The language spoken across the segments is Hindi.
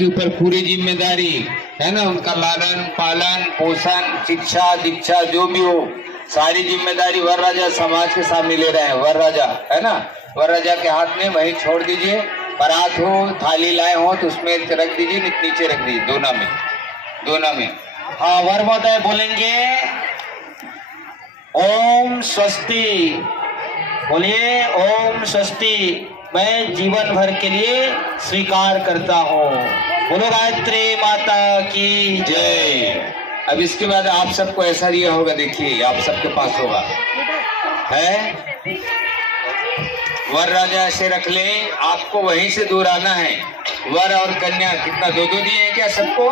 के ऊपर पूरी जिम्मेदारी है ना, उनका लालन पालन पोषण शिक्षा दीक्षा जो भी हो सारी जिम्मेदारी वर राजा समाज के सामने ले रहे हैं। वर राजा है ना, वर राजा के हाथ में वही छोड़ दीजिए। परात हो थाली लाए हो तो उसमें रख दीजिए, नीचे रख दीजिए, दोनों में। हाँ, वर महोदय बोलेंगे ओम स्वस्ति। बोलिए ओम स्वस्ति। मैं जीवन भर के लिए स्वीकार करता हूँ। बोलो गायत्री माता की जय। अब इसके बाद आप सबको ऐसा दिया होगा, देखिए आप सबके पास होगा है, वर राजा ऐसे रख ले, आपको वहीं से दूर आना है। वर और कन्या कितना दो दिए हैं क्या सबको?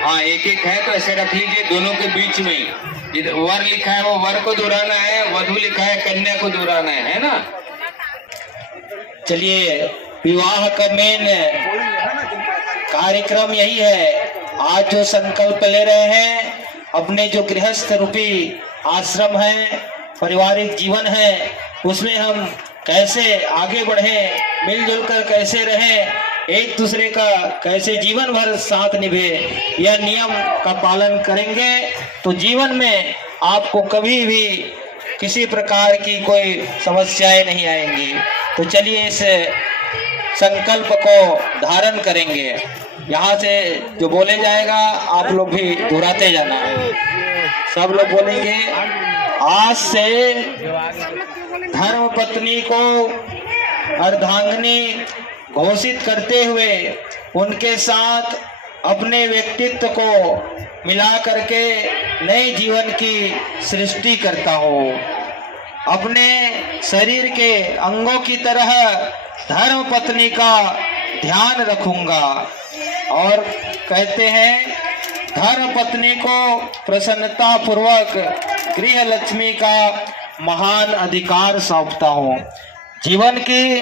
हाँ, एक है तो ऐसे रख लीजिए दोनों के बीच में। जिधर वर लिखा है वो वर को दोहराना है, वधु लिखा है कन्या को दोहराना है ना। चलिए, विवाह का मेन कार्यक्रम यही है। आज जो संकल्प ले रहे हैं, अपने जो गृहस्थ रूपी आश्रम है, पारिवारिक जीवन है, उसमें हम कैसे आगे बढ़े, मिलजुल कर कैसे रहें, एक दूसरे का कैसे जीवन भर साथ निभे, यह नियम का पालन करेंगे तो जीवन में आपको कभी भी किसी प्रकार की कोई समस्याएं नहीं आएंगी। तो चलिए इस संकल्प को धारण करेंगे। यहाँ से जो बोले जाएगा आप लोग भी दोहराते जाना। सब लोग बोलेंगे, आज से धर्म पत्नी को अर्धांगिनी घोषित करते हुए उनके साथ अपने व्यक्तित्व को मिला करके नए जीवन की सृष्टि करता हूँ। अपने शरीर के अंगों की तरह धर्म पत्नी का ध्यान रखूंगा। और कहते हैं, धर्म पत्नी को प्रसन्नता पूर्वक गृह लक्ष्मी का महान अधिकार सौंपता हूँ। जीवन की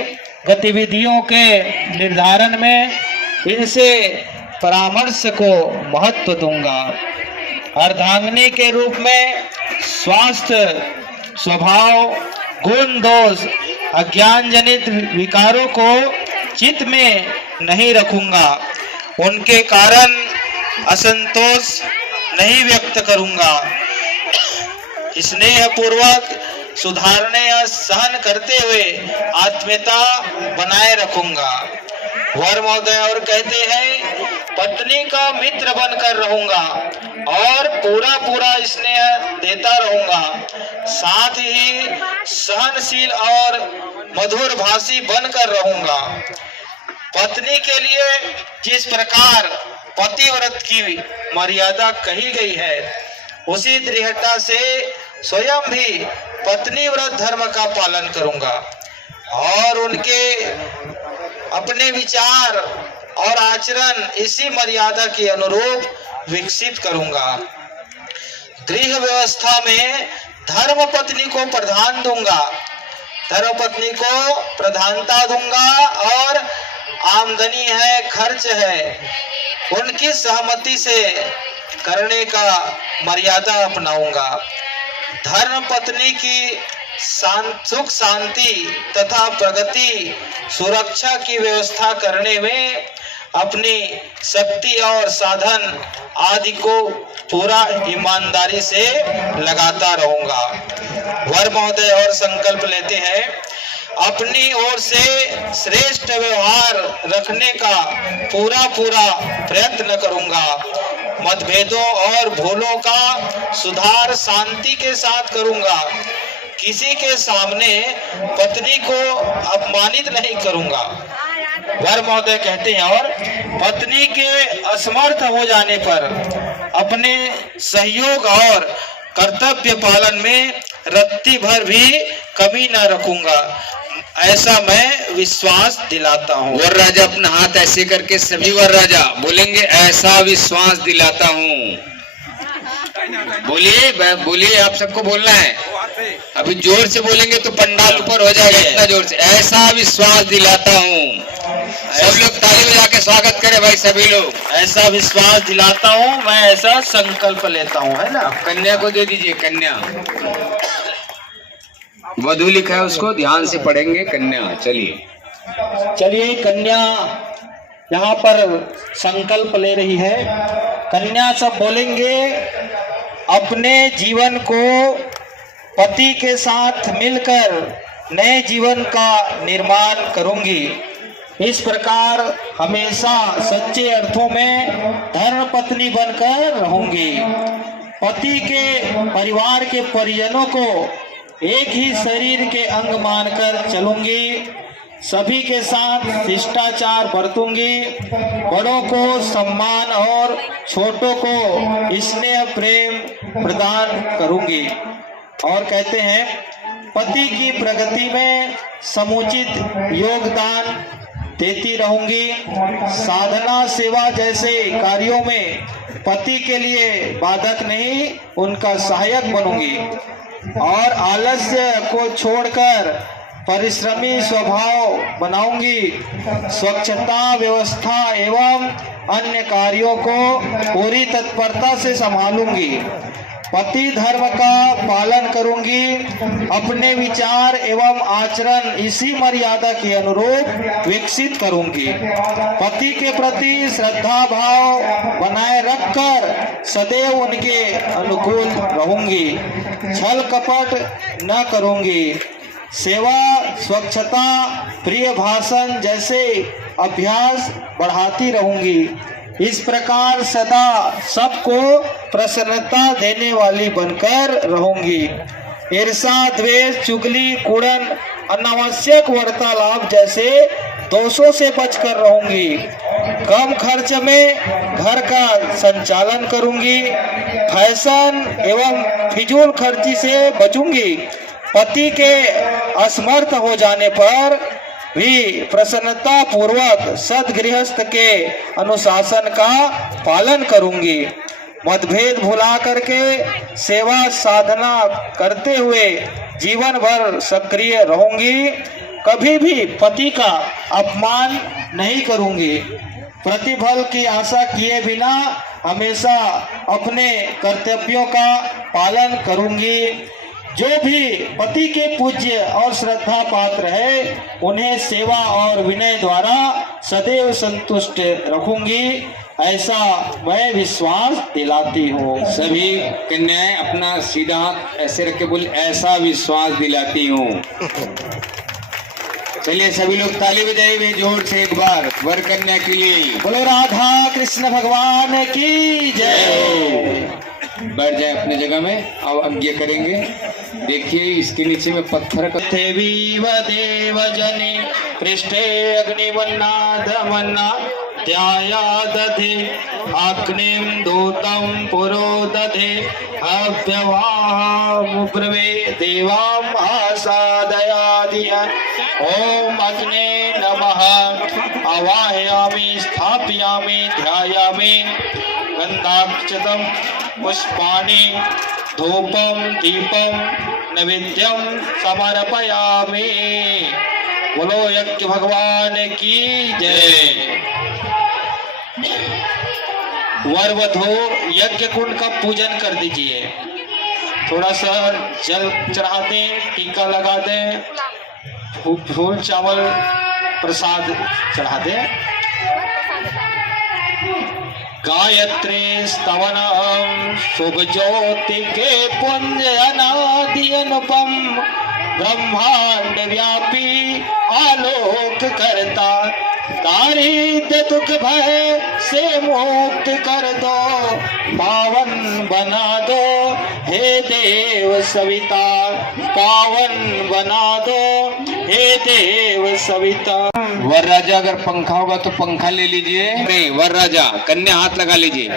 गतिविधियों के निर्धारण में इनसे परामर्श को महत्व दूंगा। अर्धांगिनी के रूप में स्वास्थ्य स्वभाव गुण दोष अज्ञान जनित विकारों को चित्त में नहीं रखूंगा। उनके कारण असंतोष नहीं व्यक्त करूंगा। स्नेह पूर्वक सुधारने और सहन करते हुए आत्मीयता बनाए रखूंगा। वर महोदय और कहते हैं, पत्नी का मित्र बनकर रहूंगा और पूरा स्नेह देता रहूंगा। साथ ही सहनशील और मधुर भाषी बनकर रहूंगा। पत्नी के लिए जिस प्रकार पतिव्रत की मर्यादा कही गई है, उसी दृढ़ता से स्वयं भी पत्नी व्रत धर्म का पालन करूंगा और उनके अपने विचार और आचरण इसी मर्यादा के अनुरूप विकसित करूंगा। गृह व्यवस्था में धर्म पत्नी को प्रधान दूंगा, धर्म पत्नी को प्रधानता दूंगा और आमदनी है खर्च है उनकी सहमति से करने का मर्यादा अपनाऊंगा। धर्म पत्नी की सुख शांति तथा प्रगति सुरक्षा की व्यवस्था करने में अपनी शक्ति और साधन आदि को पूरा ईमानदारी से लगाता रहूंगा। वर महोदय और संकल्प लेते हैं, अपनी ओर से श्रेष्ठ व्यवहार रखने का पूरा प्रयत्न करूंगा। मतभेदों और भूलों का सुधार शांति के साथ करूंगा। किसी के सामने पत्नी को अपमानित नहीं करूंगा। वर महोदय कहते हैं, और पत्नी के असमर्थ हो जाने पर अपने सहयोग और कर्तव्य पालन में रत्ती भर भी कमी न रखूंगा, ऐसा मैं विश्वास दिलाता हूँ। वर राजा अपना हाथ ऐसे करके सभी वर राजा बोलेंगे, ऐसा विश्वास दिलाता हूँ। बोलिए आप सबको बोलना है। अभी जोर से बोलेंगे तो पंडाल ऊपर हो जाएगा, इतना जोर से। ऐसा विश्वास दिलाता हूँ। सब लोग ताली बजा के स्वागत करें भाई, सभी लोग। ऐसा विश्वास दिलाता हूँ, मैं ऐसा संकल्प लेता हूँ, है ना। कन्या को दे दीजिए, कन्या। वधु लिखा है उसको ध्यान से पढ़ेंगे। कन्या, चलिए कन्या यहाँ पर संकल्प ले रही है। कन्या सब बोलेंगे, अपने जीवन को पति के साथ मिलकर नए जीवन का निर्माण करूंगी। इस प्रकार हमेशा सच्चे अर्थों में धर्म पत्नी बनकर रहूंगी। पति के परिवार के परिजनों को एक ही शरीर के अंग मानकर चलूंगी। सभी के साथ शिष्टाचार बरतूंगी। बड़ों को सम्मान और छोटों को स्नेह प्रेम प्रदान करूंगी। और कहते हैं, पति की प्रगति में समुचित योगदान देती रहूंगी। साधना सेवा जैसे कार्यों में पति के लिए बाधक नहीं, उनका सहायक बनूंगी। और आलस्य को छोड़कर परिश्रमी स्वभाव बनाऊंगी। स्वच्छता व्यवस्था एवं अन्य कार्यों को पूरी तत्परता से संभालूंगी। पति धर्म का पालन करूंगी। अपने विचार एवं आचरण इसी मर्यादा के अनुरूप विकसित करूंगी। पति के प्रति श्रद्धा भाव बनाए रखकर सदैव उनके अनुकूल रहूंगी। छल कपट न करूंगी। सेवा स्वच्छता प्रिय भाषण जैसे अभ्यास बढ़ाती रहूंगी। इस प्रकार सदा सबको प्रसन्नता देने वाली बनकर रहूंगी। ईर्षा द्वेष चुगली कुड़न अनावश्यक वार्तालाप जैसे दोषों से बचकर रहूंगी। कम खर्च में घर का संचालन करूंगी। फैशन एवं फिजूल खर्ची से बचूंगी। पति के असमर्थ हो जाने पर भी प्रसन्नता पूर्वक सदगृहस्थ के अनुशासन का पालन करूंगी। मतभेद भुला करके सेवा साधना करते हुए जीवन भर सक्रिय रहूंगी। कभी भी पति का अपमान नहीं करूंगी। प्रतिफल की आशा किए बिना हमेशा अपने कर्तव्यों का पालन करूंगी। जो भी पति के पूज्य और श्रद्धा पात्र है, उन्हें सेवा और विनय द्वारा सदैव संतुष्ट रखूंगी। ऐसा मैं विश्वास दिलाती हूँ। सभी कन्याएं अपना सीधा हाथ ऐसे रख के बोले, ऐसा विश्वास दिलाती हूँ। चलिए सभी लोग ताली बजाइए जोर से एक बार वर कन्या के लिए। बोलो राधा कृष्ण भगवान की जय। बैठ जाए अपने जगह में। अब ये करेंगे, देखिए इसके नीचे में पत्थर देवीव देव जने पृष्ठे अग्निवन्नाधमन्ना ध्यायादधे अग्निं दूतं पुरो दधे अव्यवामुब्रवे देवाम् आसादयादियन्। ओम अग्ने नमः। आवाहयामि स्थापयामि ध्यायामि। गन्धाक्षतं पुष्पाणि धूपम दीपम नैवेद्यम समर्पयामि। बोलो यज्ञ भगवान की जय। वर वधू यज्ञ कुंड का पूजन कर दीजिए। थोड़ा सा जल चढ़ा दें, टीका लगा दें, फूल चावल प्रसाद चढ़ा दें। गायत्री स्तवनम शुभ ज्योति के पुंज अनादि अनुपम ब्रह्मांड व्यापी आलोक करता। दारिद्र दुख भय से मुक्त कर दो, पावन बना दो हे देव सविता। पावन बना दो हे देव सविता। वर राजा अगर पंखा होगा तो पंखा ले लीजिए। नहीं, वर राजा कन्या हाथ लगा लीजिए।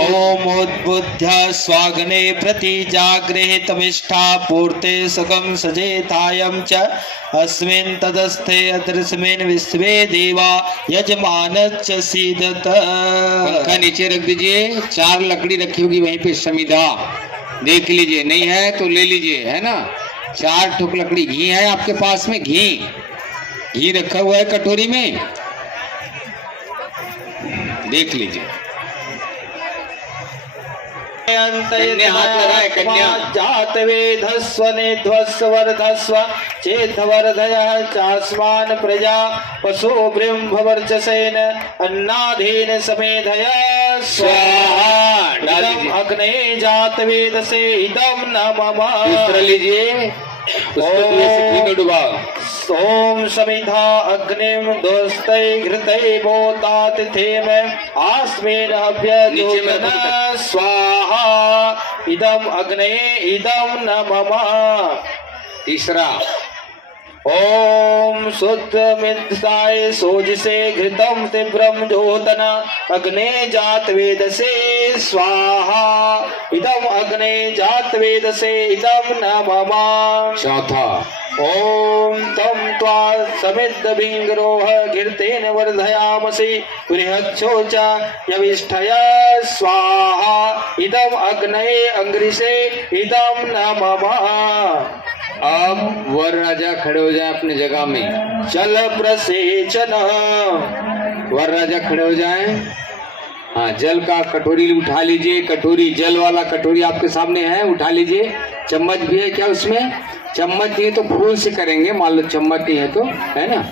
ओम उद्बुद्ध स्वाग्ने प्रति जागृहे तमिष्ठा पूर्ते सुगम सजेतायं च अस्मिन् तदस्थे अदृश्यमिन् विश्वे देवा यजमानश्च सीदत। पंखा नीचे रख दीजिए। 4 लकड़ी रखी होगी वहीं पे समिधा, देख लीजिए। नहीं है तो ले लीजिए, है ना। 4 ठुक लकड़ी। घी है आपके पास में? घी रखा हुआ है कटोरी में, देख लीजिए। कन्या हाथ लगाए, कन्या। जातवेधस्वनेध्वस्वर्धस्व चेतवर्धयः चास्मान् प्रजा पशु ब्रह्मवर्चसेन अन्नाधीन समेधय स्वाहा। डाल इदम् दीजिए। अग्ने जातवेदसे इदं न मम। दूसरा लीजिए, उसको थोड़े से घी में डुबाओ। ओम समिधा अग्निम दोस्तै घृतै बोतातिथेम आस्मेन नीचे में अभ्यजोजन स्वाहा इदम अग्ने इदम न मम। तीसरा, ओम शुद्ध मित्साय सोजसे घृतम तीव्रम जोतन अग्ने जात वेदसे स्वाहा इदम अग्ने जात वेदसे इदम न मम। चौथा, ओम तम त्वा समिद्ध भिंगरोह घृतेन वर्धयामसि बृहच्छोच यविष्ठय स्वाहा इदम अग्नये अंग्रिसे इदम न मम। अब वर राजा खड़े हो जाए अपनी जगह में। जल प्रसेचन वर राजा खड़े हो जाए। हाँ, जल का कटोरी उठा लीजिए। कटोरी, जल वाला कटोरी आपके सामने है, उठा लीजिए। चम्मच भी है क्या उसमें? चम्मच नहीं है तो फूल से करेंगे, मान लो चम्मच नहीं है तो, है ना।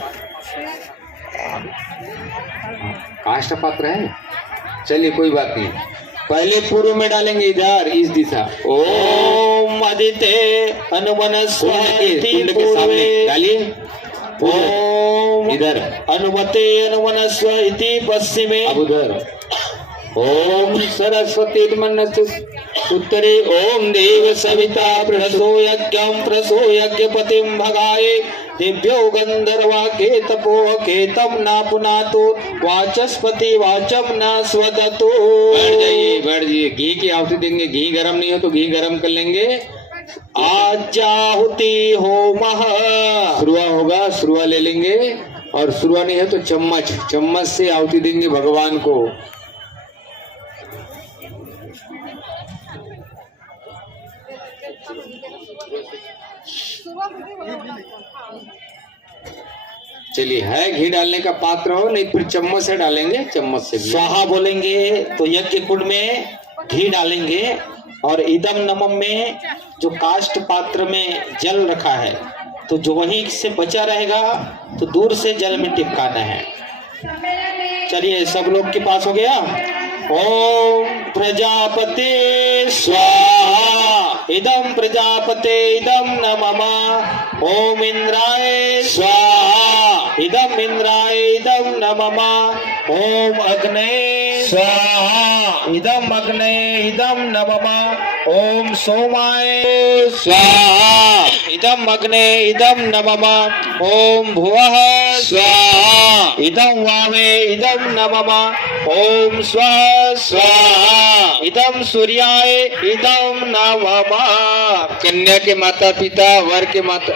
काष्ठ पात्र है, चलिए कोई बात नहीं। पहले पूर्व में डालेंगे, इधर इस दिशा। ओम अदिते अनुमनस्वति कुंड के सामने डालिए। ओम इधर अनुमते अनुमनस्व इति पश्चिमे। अब उधर ओम सरस्वती मनस्य उत्तरे ओम देव सविता प्रसो यज्ञं प्रसो यज्ञपतिं भगाय दिव्यो गंधर्वा केतपो केतम न पुनातो वाचस्पति वाचम न स्वदतो। बैठ जाइए। घी की आहुति देंगे। घी गरम नहीं हो तो घी गरम कर लेंगे। आजाहुति होमः सुरुआ होगा, सुरुआ ले लेंगे। और सुरुआ नहीं है तो चम्मच से आहुति देंगे भगवान को। चलिए, है घी डालने का पात्र हो, नहीं फिर चम्मच से डालेंगे। चम्मच से भी स्वाहा बोलेंगे तो यज्ञ कुंड में घी डालेंगे। और इदम नमम में जो काष्ठ पात्र में जल रखा है तो जो वहीं से बचा रहेगा तो दूर से जल में टिपकाना है। चलिए, सब लोग के पास हो गया। ओम प्रजापते स्वाहा इदम प्रजापते इदम न मम। ओम इंद्राय स्वाहा इदम इंद्राय इदम न मम। ओम अग्ने स्वाहा इदम अग्ने इदम न मम। ओम सोमाय स्वाहा इदम अग्ने इदम न मम। ओम भुवः स्वाहा इदम वामे इदम न मम। ओम स्वः स्वाहा इदम सूर्याय इदम न मम। कन्या के माता पिता, वर के माता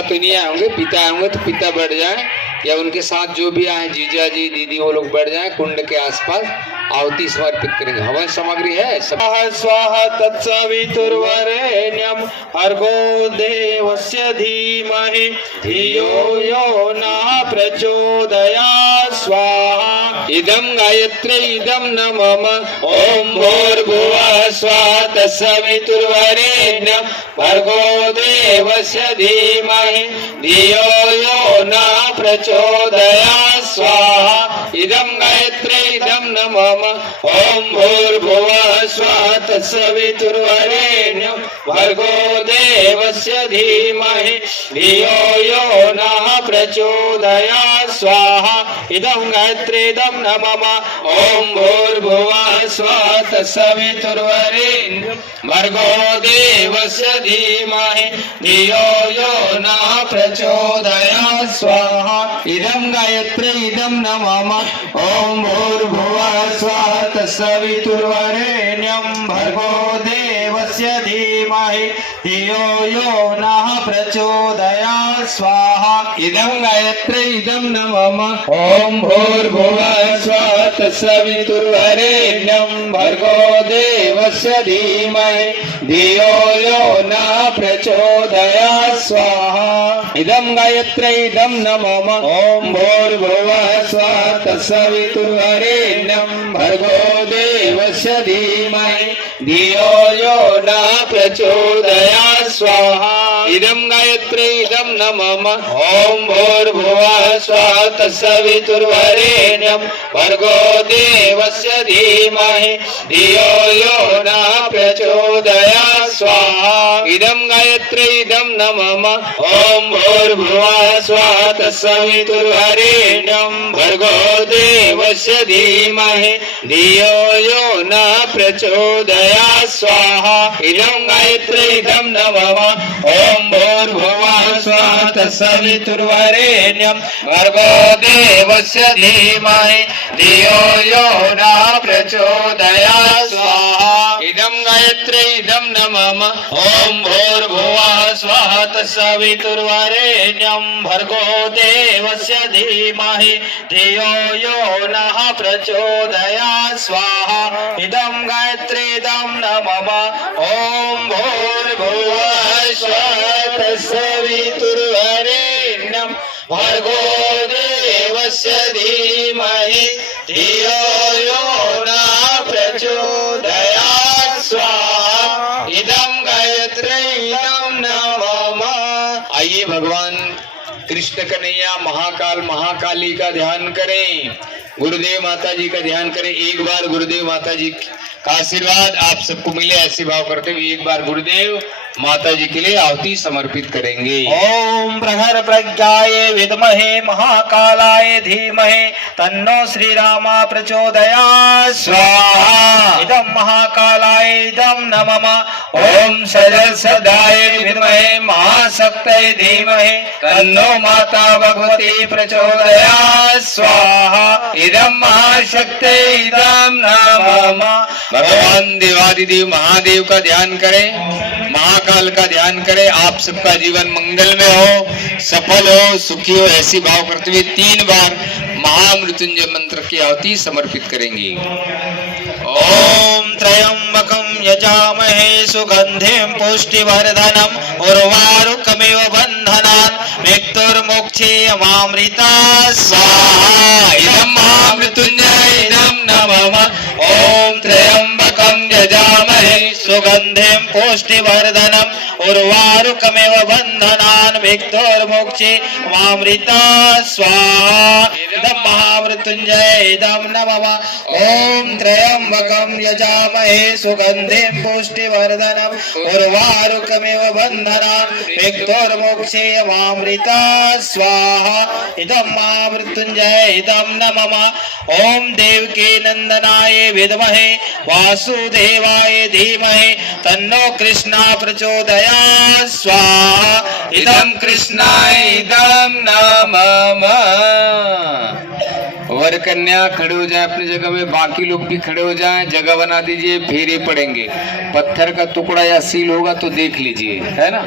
तो नहीं आए होंगे, पिता आए होंगे तो पिता बैठ जाए, या उनके साथ जो भी आए जीजा जी दीदी वो लोग बैठ जाए। कुंड के आसपास आहुति समर्पित करेंगे। हवन सामग्री है सब। स्वाहा तत्सवितुर्वरेण्यं भर्गो देवस्य धीमहि धियो यो न प्रचोदयात् स्वाहा इदम गायत्री इदम न मम। ओम भूर्भुवः स्वः तत्सवितुर्वरेण्यं भर्गो देवस्य धीमहि धियो यो न प्रचोदयात् स्वाहा इदम गायत्री इदम न मम। ओम भूर्भुवः स्वः तत्सवितुर्वरेण्यं भर्गो देवस्य धीमहि धियो यो नः प्रचोदयात् स्वाहा इदं गायत्रीदं न मम। ओम भूर्भुवः स्वः तत्सवितुर्वरेण्यं भर्गो देवस्य धीमहि धियो यो नः प्रचोदयात् स्वाहा इदं गायत्री इदं न मम। ओम भूर्भुवः स्वः तत्सवितुर्वरेण्यं भर्गो देवस्य धीमहि धीमहि धियो यो नः प्रचोदयात् स्वाहा इदं गायत्री इदं नमः ओम भूर्भुवः स्वः तत्सवितुर्वरेण्यं भर्गो देवस्य धीमहि धियो यो नः प्रचोदयात् स्वाहा इदं गायत्री इदं नमः ओम भूर्भुवः स्वः तत्सवितुर्वरेण्यं भर्गो देवस्य धीमहि धियो यो नः प्रचोदयात् स्वाहा इदं गायत्री इदं नमः ओम भूर्भुवः स्वः तत्सवितुर्वरेण्यं भर्गो देवस्य धीमहि धियो यो नः प्रचोदयात् स्वाहा इदं गायत्री इदं नमः ओम भूर्भुवः स्वः तत्सवितुर्वरेण्यं भर्गो देवस्य धीमहि धियो यो नः प्रचोदयात् स्वाहा इदं गायत्री इदं नमः ओम भूर्भुवः स्वः तत्सवितुर्वरेण्यं भर्गो देवस्य धीमहि धियो यो नः प्रचोदयात् स्वाहा इदं गायत्री इदं नमः ओम भूर्भुवः स्वः तत्सवितुर्वरेण्यं भर्गो देवस्य धीमहि धियो यो नः प्रचोदयात् स्वाहा इदं गायत्री इदं नमः ओम भूर्भुवः स्वः तत्सवितुर्वरेण्यं भर्गो देवस्य धीमहि धियो यो नः प्रचोदयात् स्वाहा इदं गायत्री इदं नमः। आइए भगवान कृष्ण कन्हैया महाकाल महाकाली का ध्यान करें, गुरुदेव माता जी का ध्यान करें। एक बार गुरुदेव माता जी का आशीर्वाद आप सबको मिले, ऐसे भाव करते हुए एक बार गुरुदेव माता जी के लिए आहुति समर्पित करेंगे। ओम प्रहर प्रज्ञाय विद्महे महाकालाय धीमहि तन्नो श्री राम प्रचोदयात् स्वाहा इदं महाकालाय इदं नमः ओम सदाय विद्महे महाशक्तये धीमहि तन्नो माता भगवती प्रचोदयात् स्वाहा इदं महाशक्तये इदं नमः। भगवान देवादिदेव महादेव का ध्यान करें, महाकाल का ध्यान करें। आप सबका जीवन मंगल में हो, सफल हो, सुखी हो, ऐसी भाव करते हुए 3 बार महामृत्युंजय मंत्र की आहुति समर्पित करेंगे। ओम त्र्यंबकं यजामहे सुगंधिं पुष्टिवर्धनम् उर्वारुकमिव बन्धनान् मृत्युर्मुक्षीयमामृतात् स्वाहा इदं महामृत्युंजय इदं नमः ओम त्र्यंबकं यजामहे सुगंधिं पुष्टिवर्धनम् उर्वारुकमिव बन्धनान् मृत्युर्मुक्षीयमामृतात् स्वाहा इदं महामृत्युंजय इदं नमः ओम त्र्यंबकं यजामहे सुगंधिं पुष्टिवर्धनम् उर्वारुकमिव बन्धनान् मृत्युर्मुक्षीयमामृतात् स्वाहा इदं महामृत्युंजय इदं नमः ओम देवकी नंदनाय विद्महे वासुदेवाय धीमहि तन्नो कृष्णा प्रचोदयात् स्वाहा इदं कृष्णाय इदं नमः। वर कन्या खड़े हो जाए अपनी जगह में, बाकी लोग भी खड़े हो जाएं, जगह बना दीजिए, फेरे पड़ेंगे। पत्थर का टुकड़ा या सील होगा तो देख लीजिए, है ना।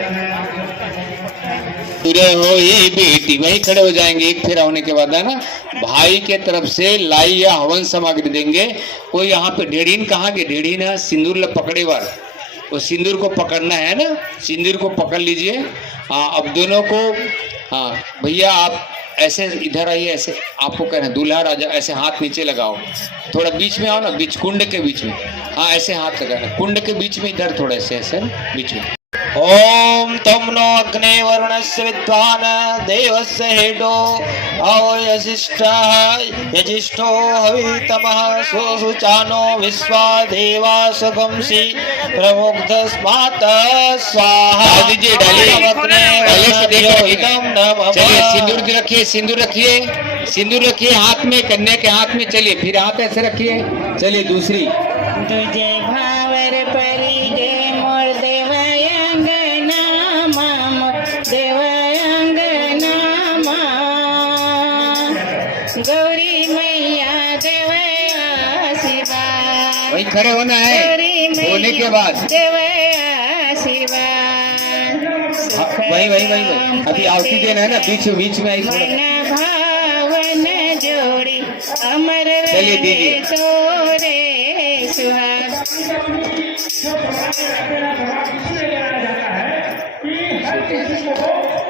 पूरे हो ये बेटी वही खड़े हो जाएंगे एक फेरा होने के बाद, है ना। भाई के तरफ से लाई या हवन सामग्री देंगे। कोई यहाँ पे ढेड़ीन कहाँ के ढेड़ीन है, सिंदूर पकड़े बार, वो सिंदूर को पकड़ना है ना, सिंदूर को पकड़ लीजिए। हाँ अब दोनों को, हाँ भैया आप ऐसे इधर आइए, ऐसे आपको कहना दूल्हा राजा, ऐसे हाथ नीचे लगाओ, थोड़ा बीच में आओ ना, बीच कुंड के बीच में, हाँ ऐसे हाथ लगाना कुंड के बीच में, इधर थोड़ा ऐसे ऐसे बीच में। ओम तम नो अग्ने वरुणस्य विद्वान देवस्य हेडो अवयशिष्टः यजिष्ठो हवितमः सुचानो विश्वा देवा सुगंसि प्रमुग्धस्मात् स्वाहा। दीजिए डालिए, चलिए सिंदूर रखिए, सिंदूर रखिए, सिंदूर रखिए हाथ में, कन्या के हाथ में। चलिए फिर हाथ ऐसे रखिए, चलिए दूसरी। तुझे भावर परी गे मोर देवयंगना माम देवयंगना माम गौरी मैया देवया शिवा वही खड़े होना है, होने के बाद देवया शिवा वही अभी आउटी देना है ना, बीच में आई थोड़ा। मन भावन जोड़ी अमर चलिए दीजिए। तोरे सुहाग।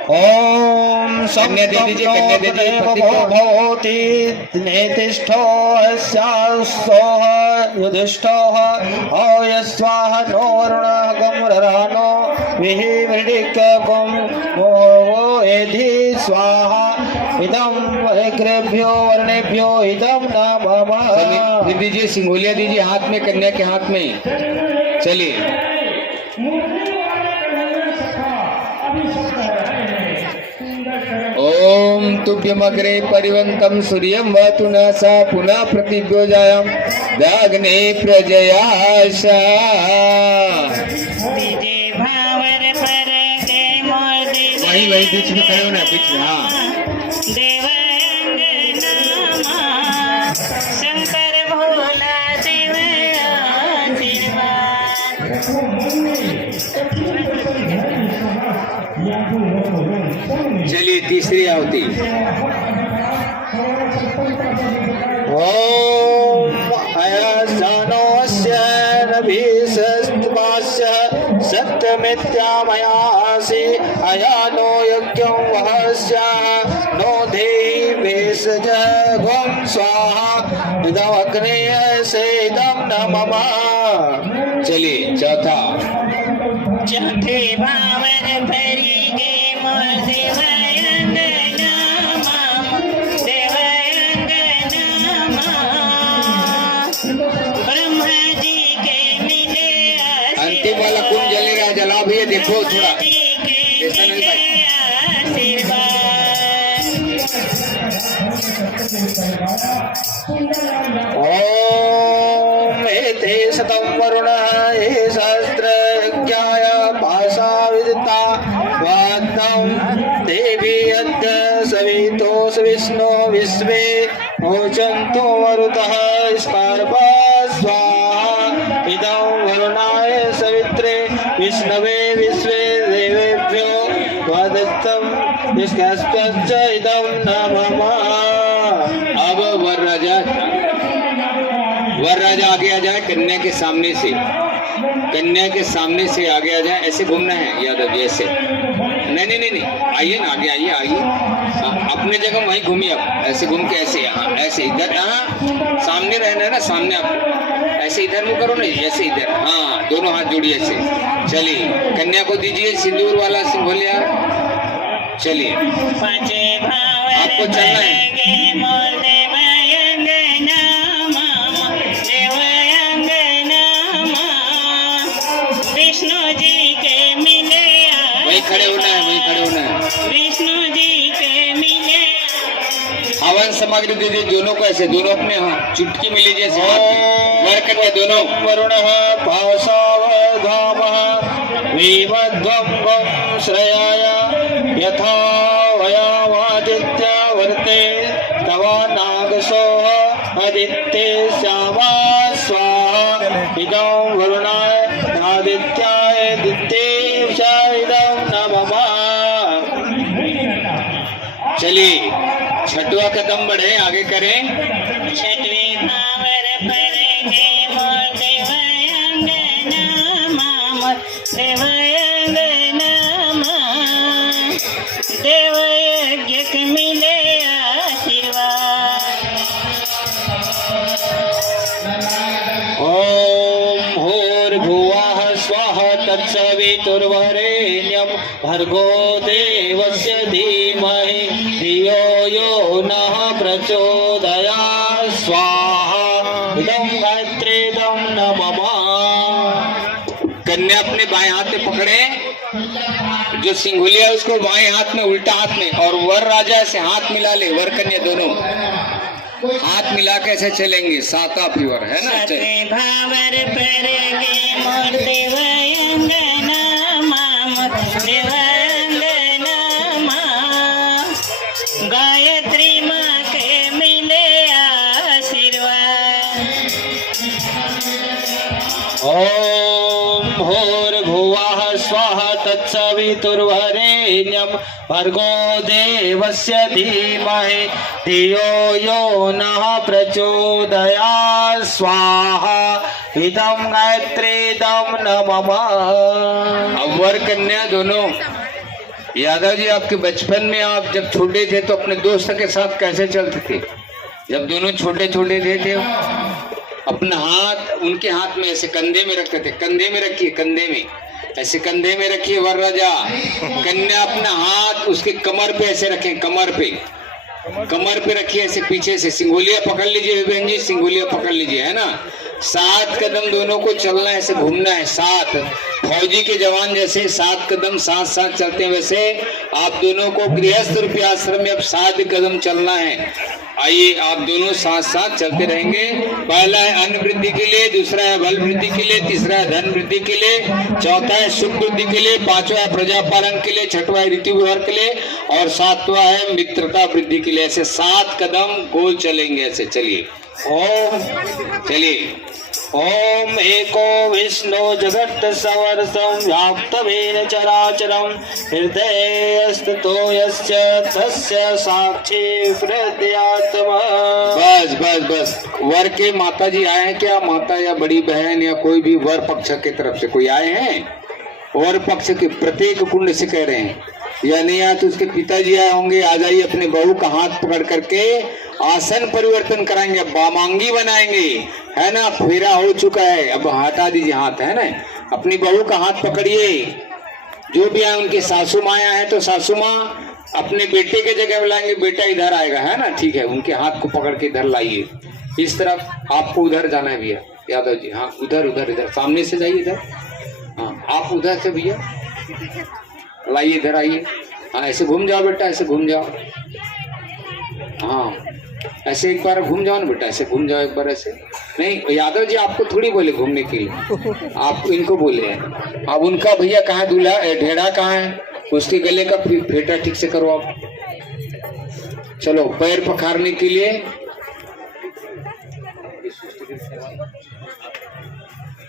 ओम कन्या दे दीजिए, कन्या दे दीजिए, पति को। भवति नेतिष्ठो अस्यासोह युधिष्ठोः आयस्वाह नो वरुणः गम्ररानो विहिवृडिकं वो एधि स्वाहा इदं वैक्रेभ्यो वर्णेभ्यो इदं न मम। दे दीजिए, सिंगोलिया दीजिए हाथ में, कन्या के हाथ में। चलिए ओम तुभ्यमग्रे परिवंतम सूर्यं वतु नासा पुनः प्रतिभ्योजायां दाग्ने प्रजयाशा। दीजे भावर पर गे मोर दीजे वही बीच में खड़े हो ना, बीच में। हाँ देवांग नामा शंकर भोला देव आशीर्वाद। चलिए तीसरी आहुति। ओम अयसानोस्य नभिस्तमास्य सत्यमित्यामयासि अयानो यज्ञं वहस्य नो देहि भेषज गुं स्वाहा इदमग्ने सेदं न मम। चलिए चौथा। चौथे भावर भरी गे मोर देवांग नामा देवांग नामा ब्रह्मा जी के मिले अंतिम वाला कौन जलेगा? जला भी है, देखो थोड़ा। ऐसा नहीं भाई। ओम एते शतं वरुणः ये सहस्रज्ञाय पाशा विदिता वादं देवी अद्य सवितोष विष्णु विश्वे मोचन्तु मरुतः स्पर्वा स्वाहा इदं वरुणाय सवित्रे विष्णवे विश्वे देवेभ्यो वादत्तं विष्णुश्च इदं न मम। अब वर राजा आगे आ जाए, कन्या के सामने से, कन्या के सामने से आगे आ जाए। ऐसे घूमना है यादव जी, ऐसे। नहीं, आइए ना, आगे आइए, आइए। हाँ, अपने जगह वहीं घूमिए आप, ऐसे घूम के ऐसे। यहाँ ऐसे इधर, हाँ सामने रहना है ना, सामने आप ऐसे इधर मुँह करो ना, ऐसे इधर। हाँ दोनों हाथ जोड़िए ऐसे। चलिए कन्या को दीजिए सिंदूर वाला सिंघोलिया। चलिए आपको चलना है। विष्णु जी के मिले वहीं खड़े होना है, वहीं खड़े होना है। विष्णु जी के मिले हवन सामग्री दे दीजिए दोनों को, ऐसे दोनों अपने। हाँ चुटकी मिली जैसे वर कन्या दोनों। वरुणः पाशावधामः विमध्वं गं श्रेयाय यथा वयामादित्य वर्ते तवा नागसोः आदित्ये श्यामा स्वाहा इदं वरुणाय आदित्याय दित्ये इदं न मम। चलिए छठवा कदम बढ़े, आगे करें। छठवे भावर पर गे मोर देवांग नामा मोर देवांग नामा देव यज्ञ के मिले आशीर्वाद। ओम भूर्भुवः स्वः तत्सवितुर्वरेण्यं भर्गो देवस्य धीमहि धियो यो नः प्रचोदयात् स्वाहा इदं गायत्रीदं न मम। कन्या अपने बाएं हाथ में पकड़े, जो सिंघुलिया उसको बाएं हाथ में, उल्टा हाथ में, और वर राजा ऐसे हाथ मिला ले। वर कन्या दोनों हाथ मिला के ऐसे चलेंगे, साता फीवर है ना। छठवे भावर पर गे मोर देवांग नामा मोर देवांग नामा गायत्री माँ के मिले आशीर्वाद। ओम भूर्भुवः स्वः तत्सवितुर्वरेण्यं वरेण्यं भर्गो देवस्य धीमहि धियो यो नः प्रचोदयात् स्वाहा इदं गायत्रीदं न मम। अब वर कन्या दोनों, यादव जी आपके बचपन में आप जब छोटे थे तो अपने दोस्त के साथ कैसे चलते थे? जब दोनों छोटे छोटे थे अपना हाथ उनके हाथ में ऐसे कंधे में रखते थे, कंधे में रखिए, कंधे में ऐसे कंधे में रखिए वरराजा, कन्या अपना हाथ उसके कमर पे ऐसे रखें, कमर पे रखिए, ऐसे पीछे से सिंगोलिया पकड़ लीजिए बहन जी, सिंगोलिया पकड़ लीजिए, है ना। 7 कदम दोनों को चलना है, ऐसे घूमना है, 7 फौजी के जवान जैसे 7 कदम साथ साथ चलते हैं वैसे आप दोनों को गृहस्थ रूपी आश्रम में अब 7 कदम चलना है। आइए आप दोनों साथ साथ चलते रहेंगे। पहला है अन्न वृद्धि के लिए, दूसरा है बल वृद्धि के लिए, तीसरा है धन वृद्धि के लिए, चौथा है सुख वृद्धि के लिए, पांचवा है प्रजा पालन के लिए, छठवा है ऋतु विहार के लिए और 7वां है मित्रता वृद्धि के लिए। ऐसे 7 कदम गोल चलेंगे, ऐसे चलिए। ओम, चलिए। ओम एको विष्णु जगत समरसं व्याप्तमेन चराचरं हृदयस्थतो यस्य तस्य साक्षी हृदयात्मा। बस बस बस, वर के माता जी आए हैं क्या? माता या बड़ी बहन या कोई भी वर पक्ष की तरफ से कोई आए हैं? वर पक्ष के प्रत्येक कुंड से कह रहे हैं, या नहीं आए तो उसके पिताजी आए होंगे। आ जाइए, अपने बहू का हाथ पकड़ करके आसन परिवर्तन कराएंगे, बामांगी बनाएंगे, है ना। फेरा हो चुका है, अब हटा दीजिए हाथ, है ना। अपनी बहू का हाथ पकड़िए, जो भी आए उनकी सासू माँ है तो सासू माँ अपने बेटे के जगह बुलाएंगे, बेटा इधर आएगा, है ना, ठीक है। उनके हाथ को पकड़ के इधर लाइए, इस तरफ आपको उधर जाना है भैया यादव जी, हाँ उधर उधर इधर सामने से जाइए इधर, हाँ आप उधर से भैया लाइए, इधर आइए, हाँ ऐसे घूम जाओ बेटा, ऐसे घूम जाओ, हाँ ऐसे एक बार घूम जाओ ना बेटा, ऐसे घूम जाओ एक बार, ऐसे नहीं। यादव जी आपको थोड़ी बोले घूमने के लिए, आप इनको बोले हैं। अब उनका भैया कहाँ है, दूल्हा ढेड़ा कहाँ है, उसके गले का फेटा ठीक से करो आप। चलो पैर पखारने के लिए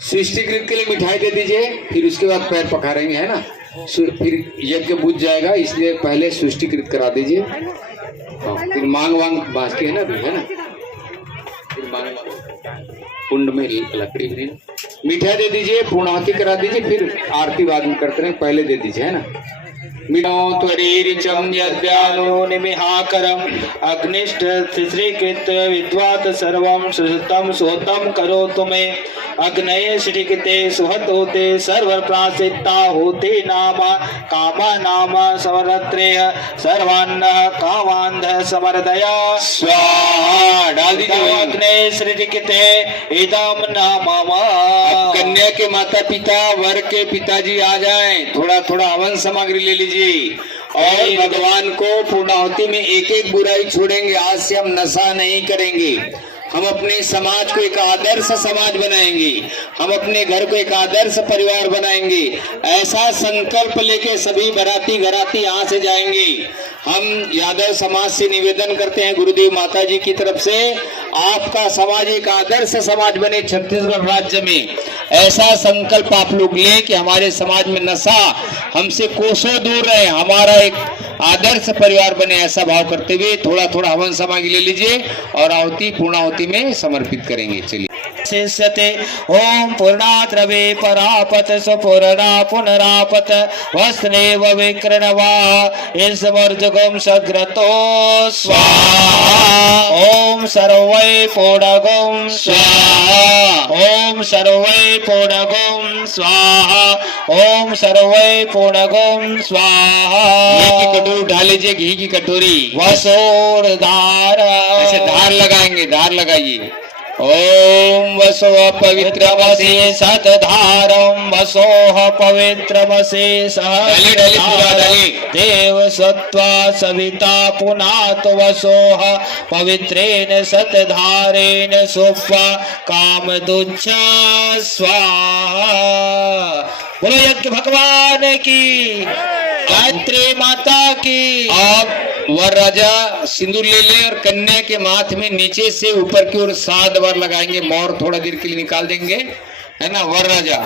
सृष्टिकृत के लिए मिठाई दे दीजिए, फिर उसके बाद पैर पखारेंगे, है ना। फिर यज्ञ बुझ जाएगा, इसलिए पहले सृष्टिकृत करा दीजिए, फिर मांग वांग बांध के, है ना, है ना। फिर मांग कुंड में लकड़ी में मिठाई दे दीजिए, पूर्णाहुति करा दीजिए, फिर आरती बाद में करते रहे, पहले दे दीजिए, है ना। त्वरीरिचं यद्यानो निमिहाकरम् अग्निष्ठ श्रीकृत विद्वात् सर्वं सुषुतं सोतं करोतु मे अग्नये श्रीकृते सुहतोते सर्वप्रासिता होते नाम कामा नाम समरत्रेय सर्वान्नः कामान्धः समर्दया स्वाहा। डाल दीजिए अग्नये श्रीकृते इदं न मम। कन्या के माता पिता वर के पिताजी आ जाएं, थोड़ा थोड़ा हवन सामग्री ले लीजिए और भगवान को पूर्णाहुति में एक एक बुराई छोड़ेंगे। आज से हम नशा नहीं करेंगे, हम अपने समाज को एक आदर्श समाज बनाएंगे, हम अपने घर को एक आदर्श परिवार बनाएंगे। ऐसा संकल्प लेके सभी बाराती घराती यहाँ से जाएंगे। हम यादव समाज से निवेदन करते हैं गुरुदेव माता जी की तरफ से, आपका समाज एक आदर्श समाज बने छत्तीसगढ़ राज्य में। ऐसा संकल्प आप लोग लें कि हमारे समाज में नशा हमसे कोसों दूर रहे, हमारा एक आदर्श परिवार बने। ऐसा भाव करते हुए थोड़ा थोड़ा हवन सामग्री ले लीजिए और आहुति पूर्णाहुति में समर्पित करेंगे। चलिए। शिष्यते ओम पूर्णात् रवे परापत सुपूर्णा पुनरापत वस्नेव विकृणवा इंसमर्जुगम सग्रतो स्वाहा। ओम सर्वै पूर्णगम स्वाहा। ओम सर्वै पूर्णगम स्वाहा। ओम सर्वै पूर्णगम स्वाहा। घी की कटोरी उठा लीजिए, घी की कटोरी, वसोर धार, ऐसे धार लगाएंगे, धार लगाइए। ओम वसो पवित्रमसे सतधारम वसोह पवित्रमसे देव सत्वा सविता पुनात वसोह पवित्रेण सतधारेण सुप्वा कामदुच्छ स्वाहा। बोलो यज्ञ भगवान की, गायत्री माता की। आप वर राजा सिंदूर ले ले और कन्या के माथ में नीचे से ऊपर की ओर 7 बार लगाएंगे। मोर थोड़ा देर के लिए निकाल देंगे, है ना। वरराजा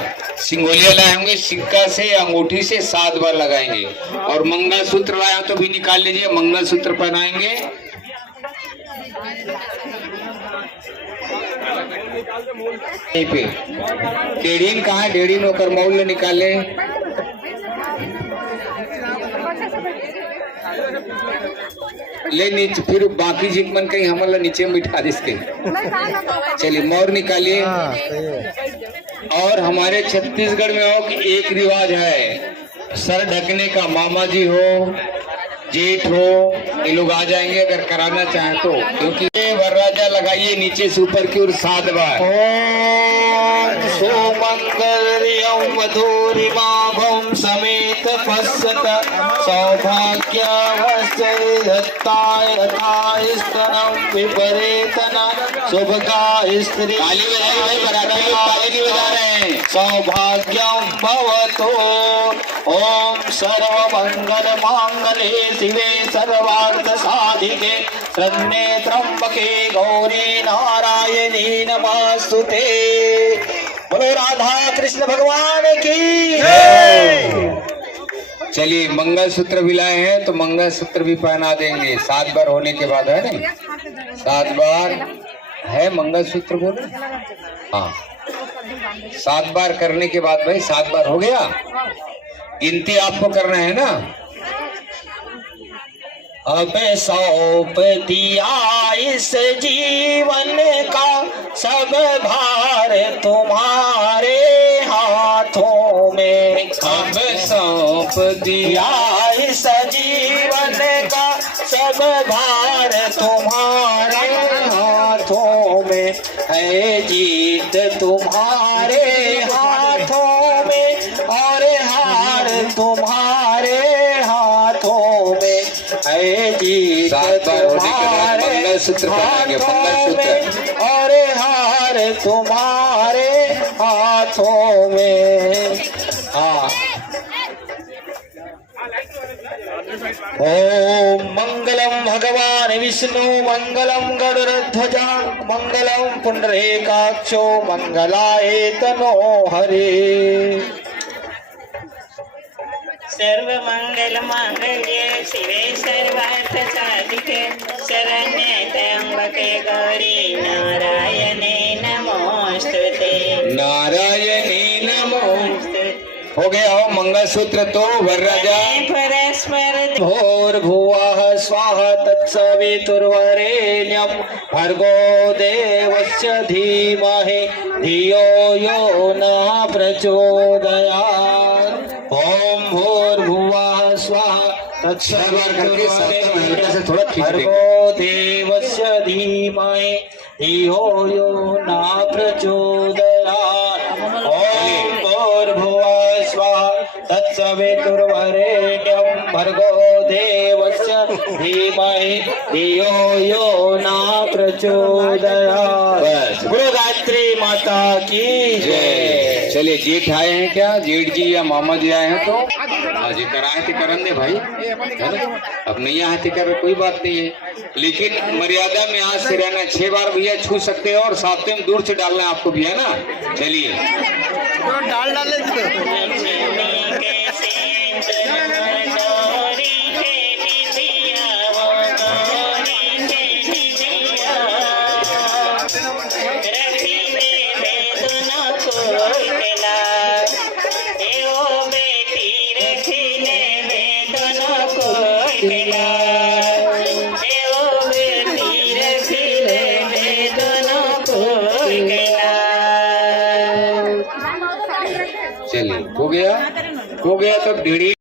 सिंगोलिया लाए होंगे, सिक्का से अंगूठी से 7 बार लगाएंगे। और मंगलसूत्र लाए हो तो भी निकाल लीजिए, मंगलसूत्र पहनाएंगे। यहीं पे डेढ़ीन कहाँ है, डेढ़ीन होकर मौल निकाले। ले नीचे, फिर बाकी जिकमन कहीं हमारा नीचे में बिठा दिसके। चलिए मोर निकालिए। और हमारे छत्तीसगढ़ में हो कि एक रिवाज है, सर ढकने का। मामा जी हो, जेठ हो, ये लोग आ जाएंगे अगर कराना चाहें तो, क्योंकि वरराजा लगाइए नीचे से ऊपर की ओर 7 बार। ओम सुमंगल्यं वधूरिमाभं समेत पश्यत सौभाग्यवस्य दत्ताय यथास्तनं विपरीतन शुभकाय स्त्री। ताली बजाइए भाई, बराती लोग ताली नहीं बजा रहे हैं। सौभाग्यं भवतु। ओम सर्वमंगल मांगल्ये शिवे सर्वार्थ साधिके शरण्ये त्र्यंबके गौरी नारायणी नमस्तुते। बोलो राधा कृष्ण भगवान की जय। चलिए मंगलसूत्र भी लाए हैं तो मंगलसूत्र भी पहना देंगे 7 बार होने के बाद, है ना। 7 बार है मंगलसूत्र, बोले हाँ। 7 बार करने के बाद भाई 7 बार हो गया। गिनती आपको करना है ना। अब सौंप दिया इस जीवन का सब भार तुम्हारे हाथों में। अब सौंप दिया इस जीवन का सब भार तुम्हारे हाथों में है। जीत तुम्हारे हाथों में और हार तुम्हारे हाथों में है। जीत 7 बार होने के बाद तुम्हारे मंगलसूत्र पहनाएंगे, मंगलसूत्र। और हार तुम्हारे हाथों में। हाँ। ओम मंगलम भगवान विष्णु मंगलम गरुड़ध्वजा मंगलम पुंडरीकाक्षो मंगलाय तनो हरे। सर्व मंगल मांगल्ये शिवे सर्वार्थ साधिके शरण्ये त्र्यंबके गौरी नारायणे नमोस्तुते। नारायणी नमो। हो गया हो मंगलसूत्र तो वरराजा। परस्पर भूर्भुवः स्वाहा तत्सवितुर्वरेण्यं भर्गो देवस्य धीमहि धियो यो न प्रचोदयात्। ओम भूर्भुवः स्वाहा तत्सवितुर्वरेण्यं थोड़ा खींच दे। भर्गो देवस्य धीमहि धियो यो न प्रचोदयात्। ओम भूर्भुवः स्वाहा तत्सवितुर्वरेण्यं भर्गो देवस्य धीमहि धियो यो न प्रचोदयात्। बस। गुरु गायत्री माता की जय। चलिए जेठ आए हैं क्या, जेठ जी या मामा जी आए हैं तो आज कराए थे करन दे भाई, है ना। अब नहीं आए थे कर कोई बात नहीं है, लेकिन मर्यादा में आज से रहना। 6 बार भैया छू सकते हो और साथ में दूर से डालना है आपको भी, है ना। चलिए चलिए हो गया तो ढेड़ी